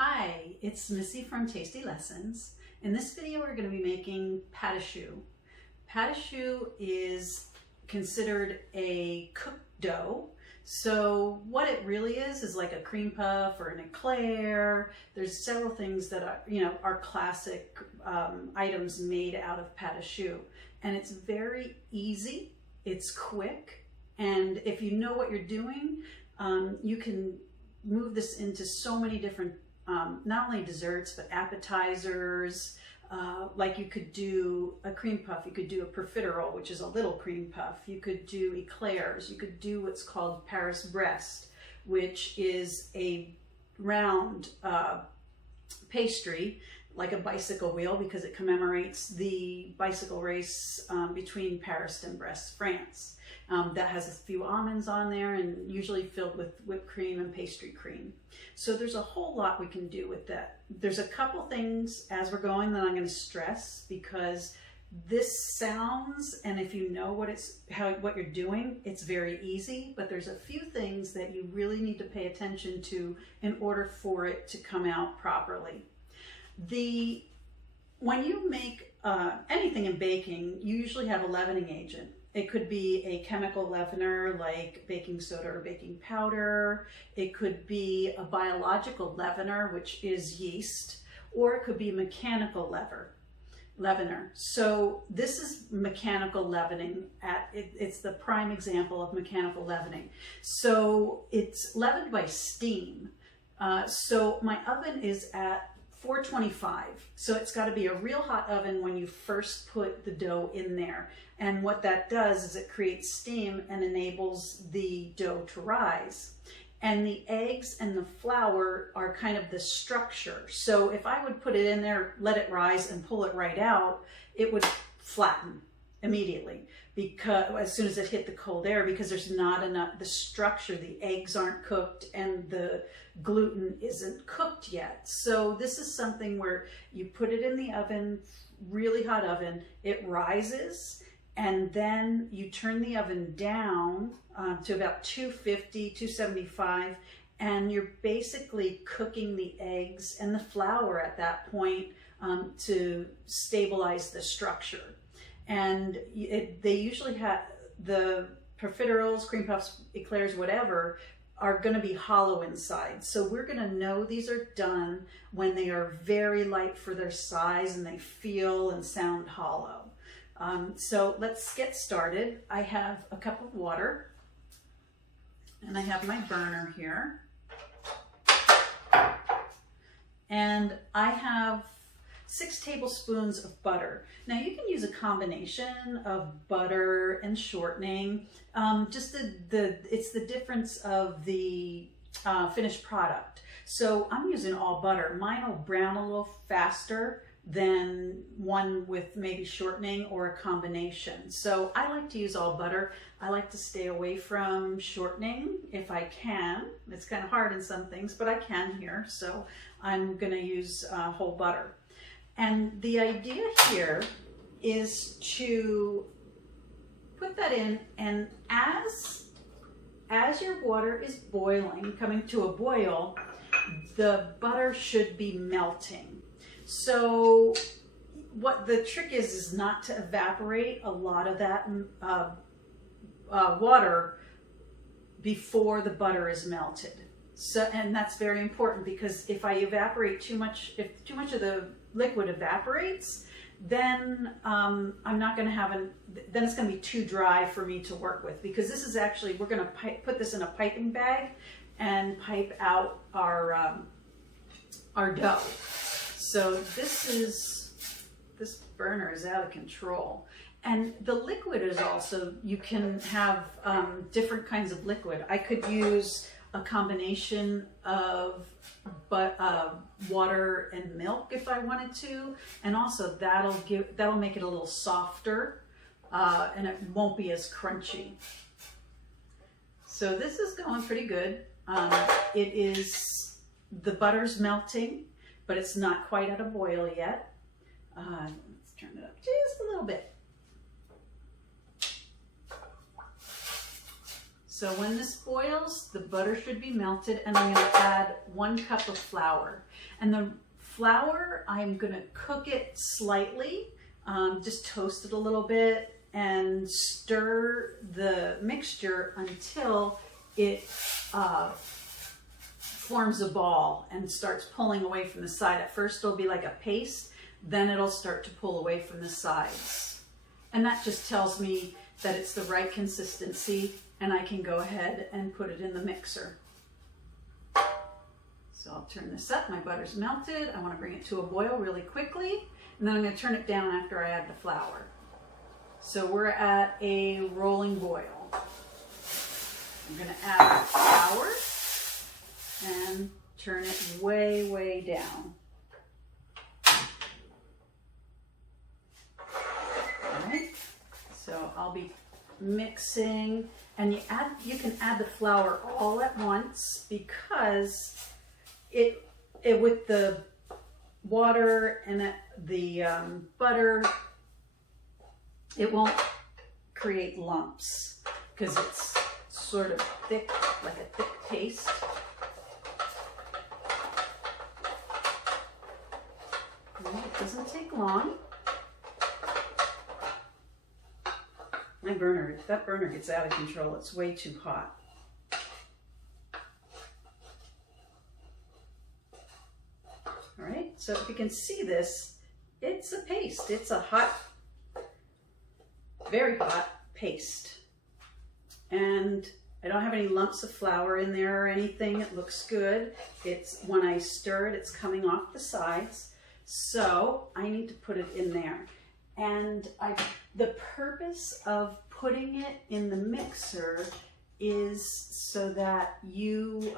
Hi, it's Missy from Tasty Lessons. In this video, we're going to be making pate choux. Pate choux is considered a cooked dough. So what it really is like a cream puff or an eclair. There's several things that are classic items made out of pate choux. And it's very easy, it's quick, and if you know what you're doing, you can move this into so many different not only desserts, but appetizers. Like you could do a cream puff, you could do a profiterole, which is a little cream puff. You could do eclairs, you could do what's called Paris Brest, which is a round pastry, like a bicycle wheel, because it commemorates the bicycle race between Paris and Brest, France. That has a few almonds on there and usually filled with whipped cream and pastry cream. So there's a whole lot we can do with that. There's a couple things as we're going that I'm going to stress, because this sounds, and if you know what you're doing, it's very easy, but there's a few things that you really need to pay attention to in order for it to come out properly. When you make anything in baking, you usually have a leavening agent. It could be a chemical leavener like baking soda or baking powder. It could be a biological leavener, which is yeast, or it could be a mechanical leavener. So this is mechanical leavening. It's the prime example of mechanical leavening. So it's leavened by steam. So my oven is at 425. So it's got to be a real hot oven when you first put the dough in there. And what that does is it creates steam and enables the dough to rise. And the eggs and the flour are kind of the structure. So if I would put it in there, let it rise and pull it right out, it would flatten immediately, because as soon as it hit the cold air, because there's not enough, the structure, the eggs aren't cooked and the gluten isn't cooked yet. So this is something where you put it in the oven, really hot oven, it rises, and then you turn the oven down to about 250, 275, and you're basically cooking the eggs and the flour at that point to stabilize the structure. And they usually have the profiteroles, cream puffs, eclairs, whatever, are going to be hollow inside. So we're going to know these are done when they are very light for their size and they feel and sound hollow. So let's get started. I have a cup of water and I have my burner here. And I have 6 tablespoons of butter. Now you can use a combination of butter and shortening. Just it's the difference of the finished product. So I'm using all butter. Mine will brown a little faster than one with maybe shortening or a combination. So I like to use all butter. I like to stay away from shortening if I can. It's kind of hard in some things, but I can here. So I'm gonna use whole butter. And the idea here is to put that in, and as your water is boiling, coming to a boil, the butter should be melting. So what the trick is not to evaporate a lot of that water before the butter is melted. So, and that's very important, because if I evaporate too much, if too much of the liquid evaporates, then I'm not going to have then it's going to be too dry for me to work with, because this is actually, we're going to put this in a piping bag and pipe out our dough. So this burner is out of control. And the liquid is also, you can have different kinds of liquid. I could use a combination of water and milk if I wanted to, and also that'll make it a little softer and it won't be as crunchy. So this is going pretty good. The butter's melting, but it's not quite at a boil yet. Let's turn it up just a little bit. So when this boils, the butter should be melted, and I'm going to add 1 cup of flour. And the flour, I'm going to cook it slightly, just toast it a little bit, and stir the mixture until it forms a ball and starts pulling away from the side. At first it'll be like a paste, then it'll start to pull away from the sides. And that just tells me that it's the right consistency, and I can go ahead and put it in the mixer. So I'll turn this up. My butter's melted. I want to bring it to a boil really quickly, and then I'm going to turn it down after I add the flour. So we're at a rolling boil. I'm going to add the flour and turn it way, way down. All right. So I'll be mixing, and you can add the flour all at once, because it with the water and the butter, it won't create lumps because it's sort of thick, like a thick paste. And it doesn't take long. That burner gets out of control. It's way too hot. All right, so if you can see this, it's a paste. It's a hot, very hot paste. And I don't have any lumps of flour in there or anything. It looks good. It's, when I stir it, it's coming off the sides. So I need to put it in there. And the purpose of putting it in the mixer is so that we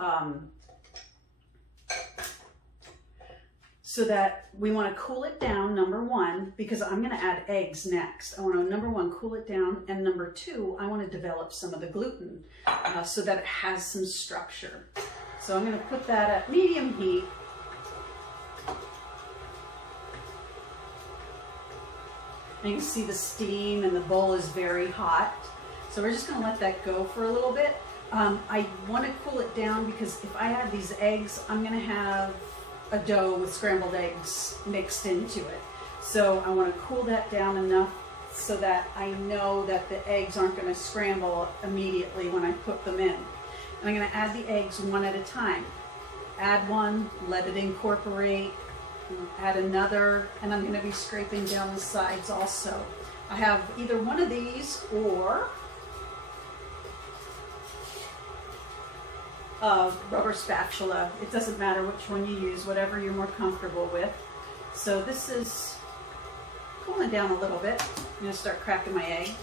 want to cool it down, number one, because I'm going to add eggs next. I want to, number one, cool it down, and number two, I want to develop some of the gluten so that it has some structure. So I'm going to put that at medium heat. And you can see the steam, and the bowl is very hot. So we're just going to let that go for a little bit. I want to cool it down because if I add these eggs, I'm going to have a dough with scrambled eggs mixed into it. So I want to cool that down enough so that I know that the eggs aren't going to scramble immediately when I put them in. And I'm going to add the eggs one at a time. Add one, let it incorporate, add another, and I'm going to be scraping down the sides also. I have either one of these or a rubber spatula. It doesn't matter which one you use, whatever you're more comfortable with. So this is cooling down a little bit. I'm going to start cracking my egg.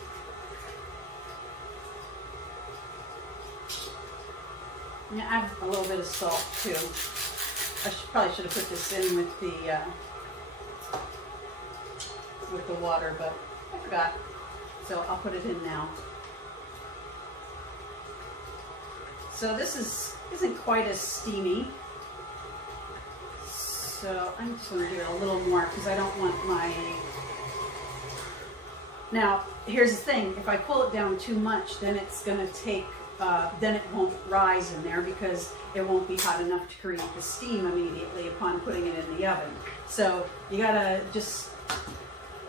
I'm going to add a little bit of salt too. I probably should have put this in with the water, but I forgot. So I'll put it in now. So this isn't quite as steamy. So I'm just going to do it a little more because I don't want my... Now, here's the thing. If I cool it down too much, then it's going to take... then it won't rise in there because it won't be hot enough to create the steam immediately upon putting it in the oven. So you gotta just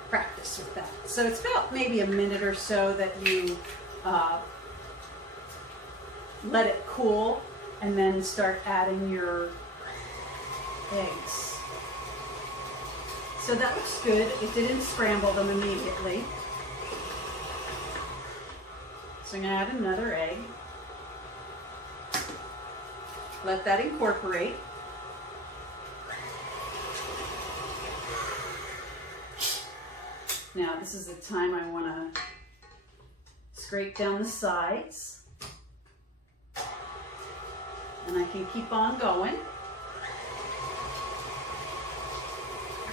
practice with that. So it's about maybe a minute or so that you let it cool and then start adding your eggs. So that looks good. It didn't scramble them immediately. So I'm gonna add another egg. Let that incorporate. Now this is the time I want to scrape down the sides. And I can keep on going.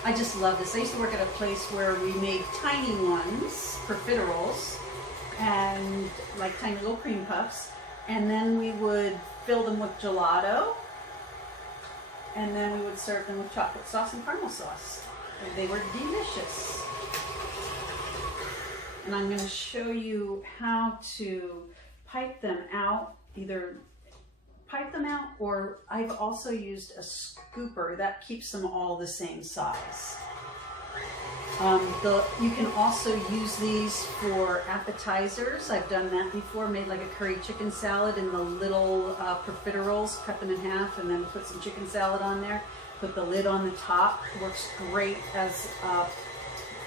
I just love this. I used to work at a place where we made tiny ones, profiteroles, and like tiny little cream puffs. And then we would fill them with gelato, and then we would serve them with chocolate sauce and caramel sauce. And they were delicious. And I'm going to show you how to pipe them out, either pipe them out, or I've also used a scooper that keeps them all the same size. You can also use these for appetizers. I've done that before, made like a curry chicken salad in the little profiteroles, cut them in half and then put some chicken salad on there. Put the lid on the top. Works great as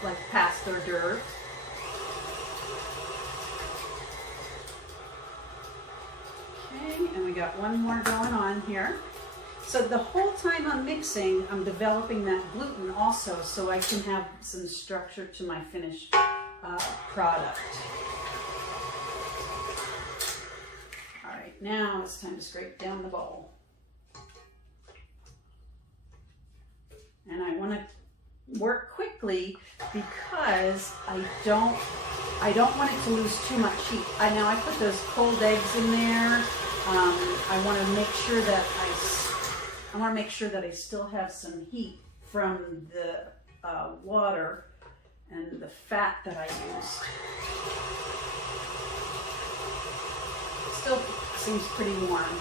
like pasta hors d'oeuvre. Okay, and we got one more going on here. So the whole time I'm mixing, I'm developing that gluten also so I can have some structure to my finished product. All right, now it's time to scrape down the bowl. And I want to work quickly because I don't want it to lose too much heat. Now I put those cold eggs in there. I want to make sure that I still have some heat from the water and the fat that I used. Still seems pretty warm.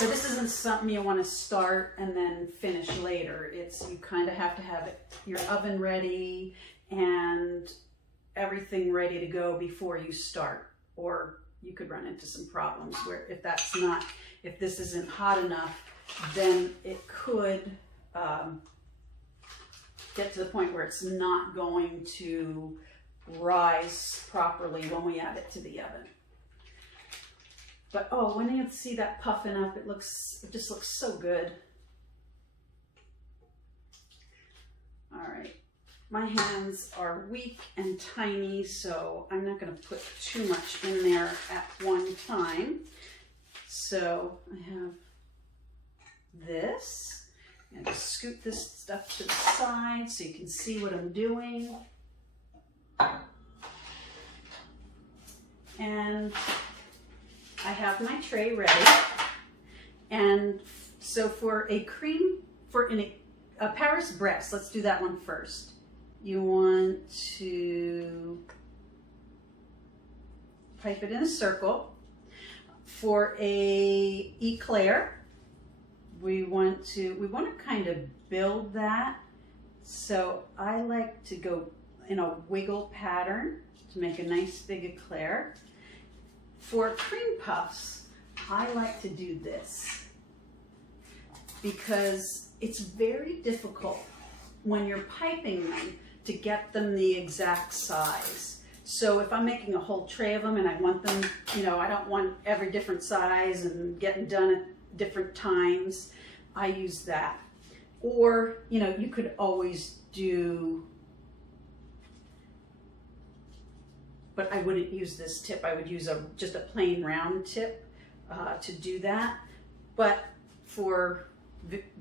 But this isn't something you want to start and then finish later. You kind of have to have your oven ready and everything ready to go before you start, or you could run into some problems where if this isn't hot enough, then it could get to the point where it's not going to rise properly when we add it to the oven. But oh, when you see that puffing up, it just looks so good. All right, my hands are weak and tiny, so I'm not going to put too much in there at one time. So I have this. I'm going to scoot this stuff to the side so you can see what I'm doing. And I have my tray ready. And so for a Paris Brest, let's do that one first. You want to pipe it in a circle. For a eclair, we want to kind of build that. So I like to go in a wiggle pattern to make a nice big eclair. For cream puffs, I like to do this because it's very difficult when you're piping them to get them the exact size. So if I'm making a whole tray of them and I want them, I don't want every different size and getting done at different times, I use that. Or, you could always do, but I wouldn't use this tip. I would use just a plain round tip to do that. But for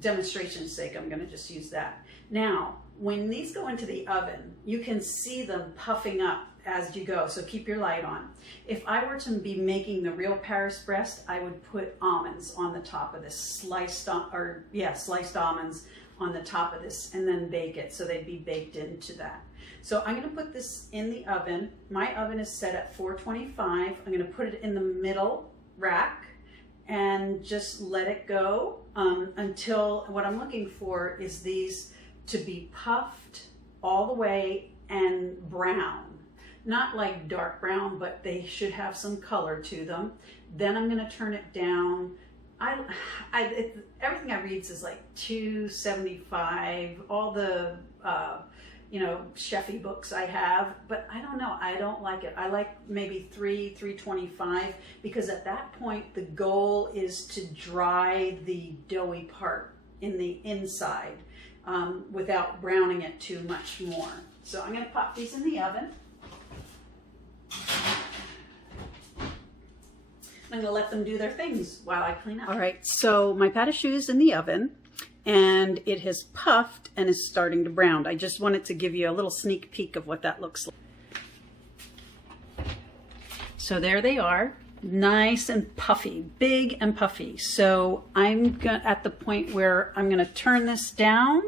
demonstration's sake, I'm going to just use that. Now, when these go into the oven, you can see them puffing up as you go, so keep your light on. If I were to be making the real Paris Brest, I would put almonds on the top of this, sliced almonds on the top of this, and then bake it so they'd be baked into that. So I'm going to put this in the oven. My oven is set at 425. I'm going to put it in the middle rack and just let it go until what I'm looking for is these to be puffed all the way and brown. Not like dark brown, but they should have some color to them. Then I'm going to turn it down. Everything I read is like 275. All the chefy books I have, but I don't know. I don't like it. I like maybe 325 because at that point the goal is to dry the doughy part in the inside without browning it too much more. So I'm going to pop these in the oven. I'm going to let them do their things while I clean up. All right, so my pâte choux is in the oven and it has puffed and is starting to brown. I just wanted to give you a little sneak peek of what that looks like. So there they are, nice and puffy, big and puffy. So I'm at the point where I'm going to turn this down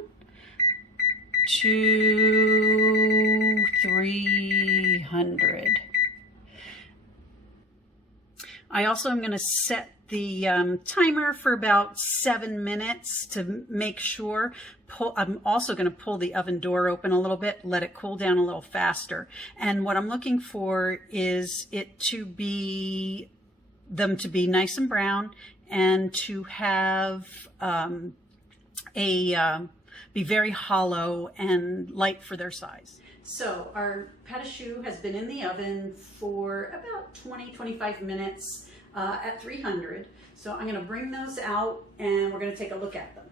to 300. I also am going to set the timer for about 7 minutes to make sure. I'm also going to pull the oven door open a little bit, let it cool down a little faster. And what I'm looking for is them to be nice and brown, and to have be very hollow and light for their size. So our pate choux has been in the oven for about 20-25 minutes at 300. So I'm going to bring those out and we're going to take a look at them.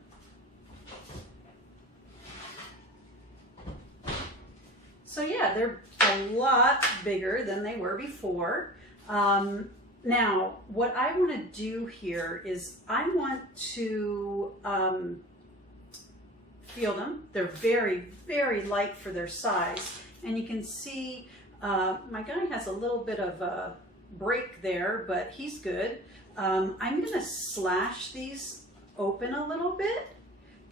So yeah, they're a lot bigger than they were before. Now, what I want to do here is I want to feel them. They're very, very light for their size. And you can see my guy has a little bit of a break there, but he's good. I'm going to slash these open a little bit.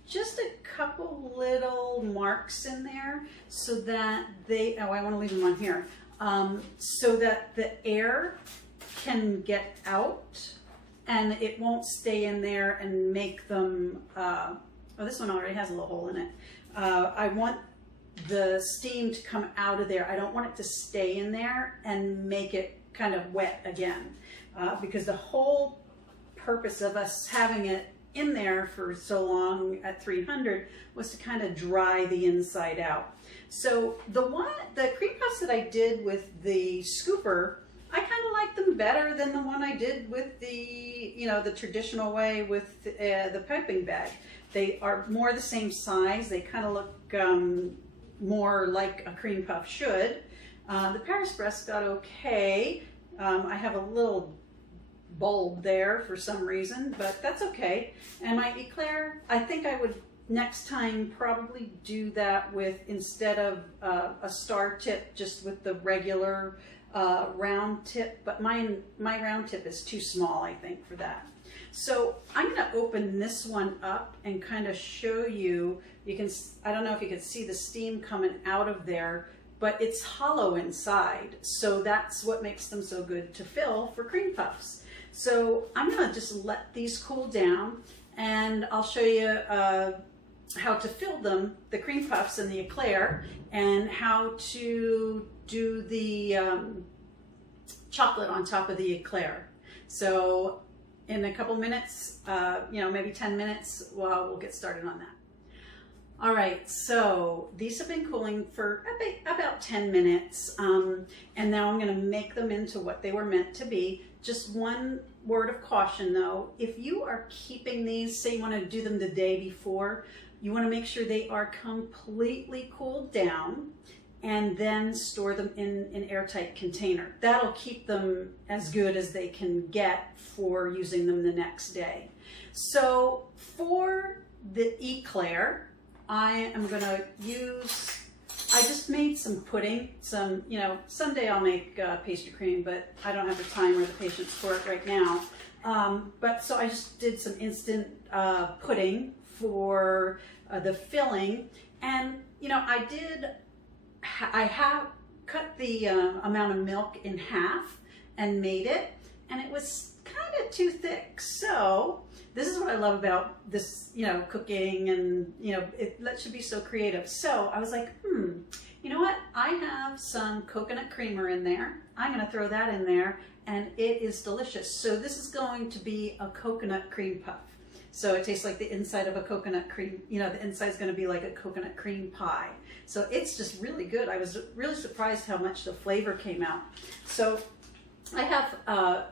Just a couple little marks in there so that I want to leave them on here, so that the air can get out and it won't stay in there and make them, oh, this one already has a little hole in it. I want the steam to come out of there. I don't want it to stay in there and make it kind of wet again, because the whole purpose of us having it in there for so long at 300 was to kind of dry the inside out. So the cream puffs that I did with the scooper, I kind of like them better than the one I did with the, the traditional way with the piping bag. They are more the same size. They kind of look more like a cream puff should. The Paris Brest got okay. I have a little bulb there for some reason, but that's okay. And my eclair, I think I would next time probably do that with, instead of a star tip, just with the regular round tip, but my round tip is too small, I think, for that. So I'm going to open this one up and kind of show you. I don't know if you can see the steam coming out of there, but it's hollow inside. So that's what makes them so good to fill for cream puffs. So I'm going to just let these cool down, and I'll show you how to fill them, the cream puffs and the eclair, and how to do the chocolate on top of the eclair. So in a couple minutes, maybe 10 minutes, we'll get started on that. All right, so these have been cooling for about 10 minutes, and now I'm going to make them into what they were meant to be. Just one word of caution though, if you are keeping these, say you want to do them the day before, you want to make sure they are completely cooled down and then store them in an airtight container. That'll keep them as good as they can get for using them the next day. So for the eclair, I am going to use, I just made some pudding. Someday I'll make pastry cream, but I don't have the time or the patience for it right now. So I just did some instant pudding for the filling. And, I have cut the amount of milk in half and made it, and it was kind of too thick. So this is what I love about this, cooking, and, it lets you be so creative. So I was like, you know what? I have some coconut creamer in there. I'm going to throw that in there, and it is delicious. So this is going to be a coconut cream puff. So it tastes like the inside of a coconut cream, the inside is going to be like a coconut cream pie. So it's just really good. I was really surprised how much the flavor came out. So I have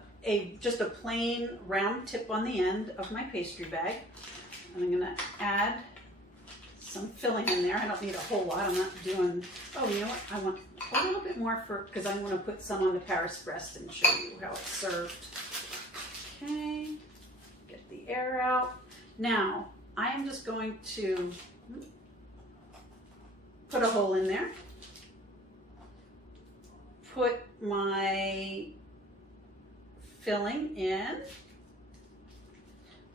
just a plain round tip on the end of my pastry bag. And I'm going to add some filling in there. I don't need a whole lot. I'm not doing, you know what? I want a little bit more because I'm going to put some on the Paris Brest and show you how it's served. Okay. Get the air out. Now, I am just going to put a hole in there. Put my filling in.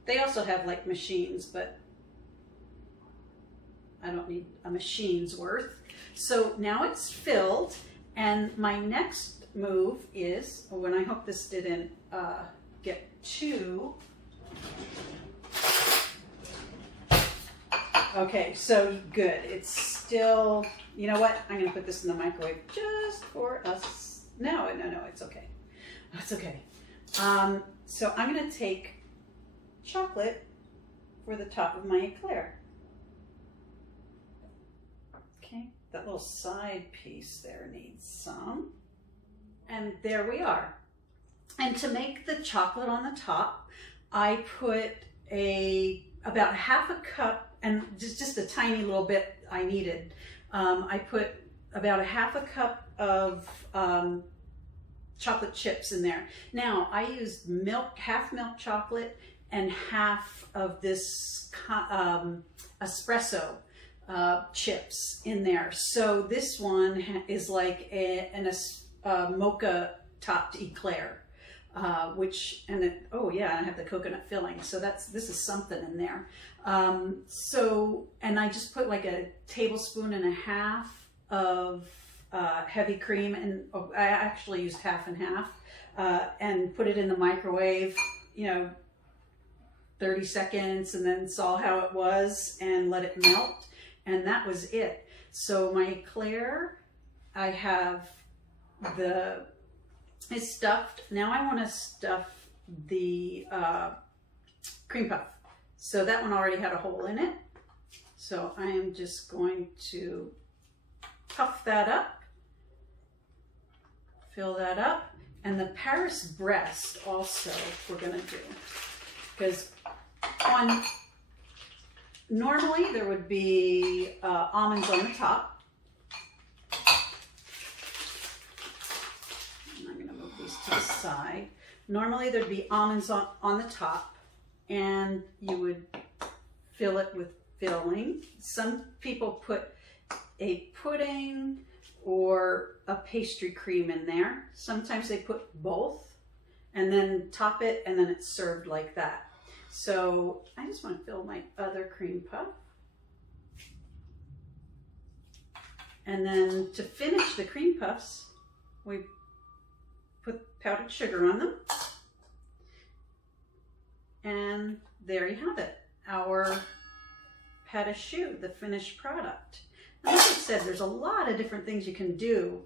They also have like machines, but I don't need a machine's worth. So now it's filled, and my next move is, when I hope this didn't get too... Okay, so good. It's still, you know what? I'm gonna put this in the microwave just for us. No, it's okay. It's okay. So I'm gonna take chocolate for the top of my eclair. Okay, that little side piece there needs some. And there we are. And to make the chocolate on the top, I put about half a cup, and just a tiny little bit I needed. I put about a half a cup of chocolate chips in there. Now I used half milk chocolate and half of this espresso chips in there. So this one is like a mocha topped eclair. Oh yeah, I have the coconut filling. So this is something in there. And I just put like a tablespoon and a half of heavy cream, and I actually used half and half, and put it in the microwave, 30 seconds, and then saw how it was and let it melt. And that was it. So my eclair, I have it's stuffed. Now I want to stuff the cream puff. So that one already had a hole in it. So I am just going to puff that up, fill that up, and the Paris Brest also we're going to do. Because normally there would be almonds on the top. To the side. Normally there'd be almonds on the top, and you would fill it with filling. Some people put a pudding or a pastry cream in there. Sometimes they put both and then top it, and then it's served like that. So I just want to fill my other cream puff. And then to finish the cream puffs, we put powdered sugar on them. And there you have it, our pâte choux, the finished product. And like I said, there's a lot of different things you can do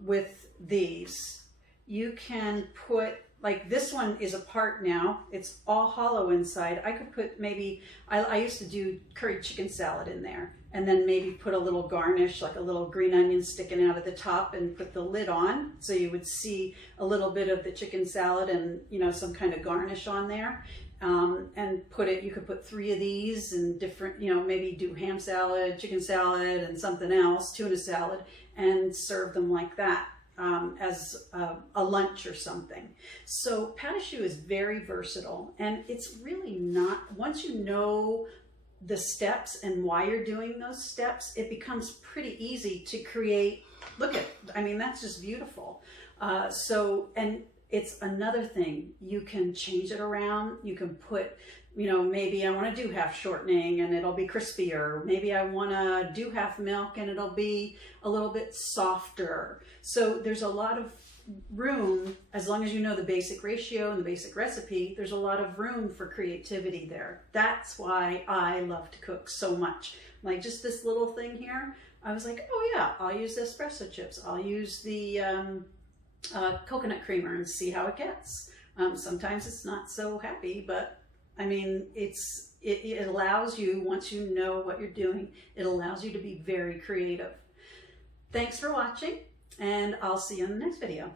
with these. You can put, like this one is apart now, it's all hollow inside. I could put maybe, I used to do curried chicken salad in there, and then maybe put a little garnish, like a little green onion sticking out of the top, and put the lid on, so you would see a little bit of the chicken salad and some kind of garnish on there. And you could put 3 of these and different, maybe do ham salad, chicken salad, and something else, tuna salad, and serve them like that as a lunch or something. So pâte choux is very versatile, and it's really not, once you know the steps and why you're doing those steps, it becomes pretty easy to create. That's just beautiful. And it's another thing, you can change it around. You can put, maybe I want to do half shortening and it'll be crispier. Maybe I want to do half milk and it'll be a little bit softer. So there's a lot of room, as long as you know the basic ratio and the basic recipe, there's a lot of room for creativity there. That's why I love to cook so much. Like just this little thing here, I was like, oh yeah, I'll use the espresso chips. I'll use the coconut creamer and see how it gets. Sometimes it's not so happy, but it allows you, once you know what you're doing, it allows you to be very creative. Thanks for watching, and I'll see you in the next video.